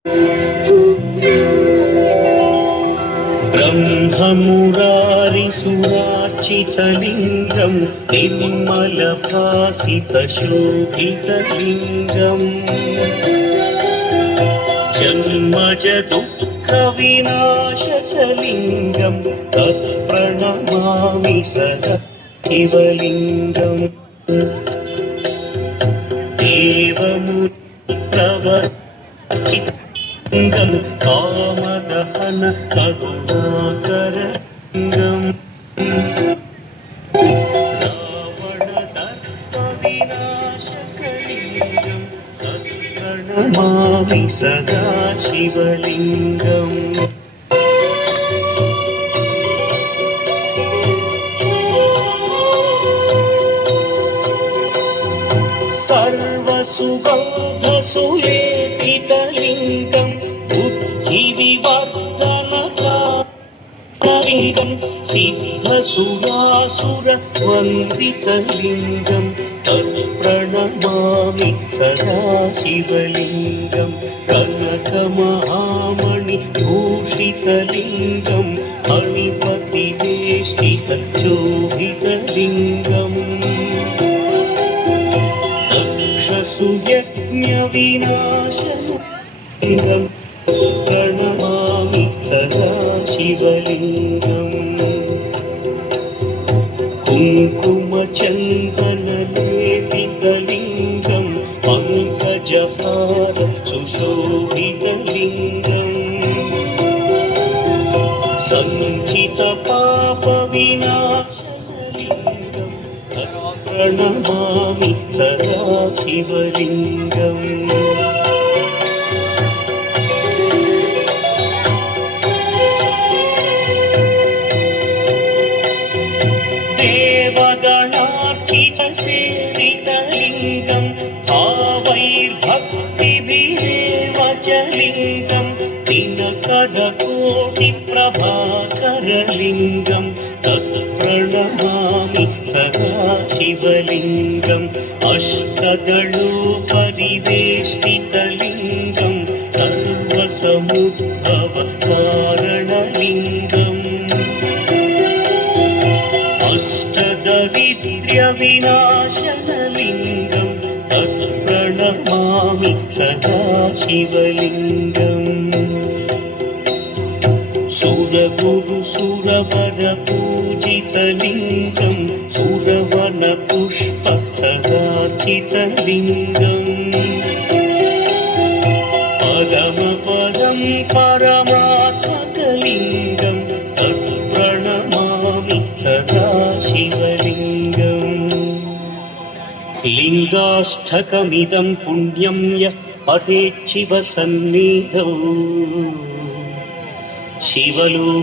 ब्रह्ममुरारिसुरार्चितलिङ्गं निर्मलभासितशोभितलिङ्गम् जन्मजदुःखविनाशकलिङ्गं तत्प्रणमामि सदा शिवलिङ्गम् देवमुत्रवर्चितं कामदहन करुणाकरलिङ्गम् रावणदर्पविनाशकलिङ्गं तत्प्रणमामि सदा शिवलिङ्गम् सर्वसुगन्धसुलेपितलिङ्गं बुद्धिविवर्धनकालिङ्गं सिद्धसुरासुरवन्दितलिङ्गं तत्प्रणमामि सदा शिवलिङ्गं कनकमहामणिभूषितलिङ्गं मणिपतिवेष्टितशोभितलिङ्गम् सुयज्ञविनाशनं प्रणमामि सदा शिवलिङ्गम् कुङ्कुमचन्दनलेपितलिङ्गं पङ्कजहार सुशोभितलिङ्गम् सञ्चितपापविनाशनलिङ्गं प्रणमामि सदा शिवलिङ्गम् देवगणार्चितसेवितलिङ्गं भावैर्भक्तिभिरेव च लिङ्गं दिनकरकोटिप्रभाकरलिङ्गं तत्प्रणमामि सदा शिवलिङ्गम् अष्टदलोपरिवेष्टितलिङ्गं सर्वसमुद्भवकारणलिङ्गम् अष्टदरिद्र्यविनाशनलिङ्गं तत्प्रणमामि सदा शिवलिङ्गम् सुरगुरुसुरवरपूजितलिङ्गं सुरवनपुष्पसदार्चितलिङ्गम् परमपदं परमात्मकलिङ्गं तत्प्रणमामि सदा शिवलिङ्गम् लिङ्गाष्टकमिदं पुण्यं यः पठेच्छिवसन्निधौ शिवलोकमवाप्नोति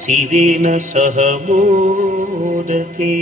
शिवेन सह मोदते।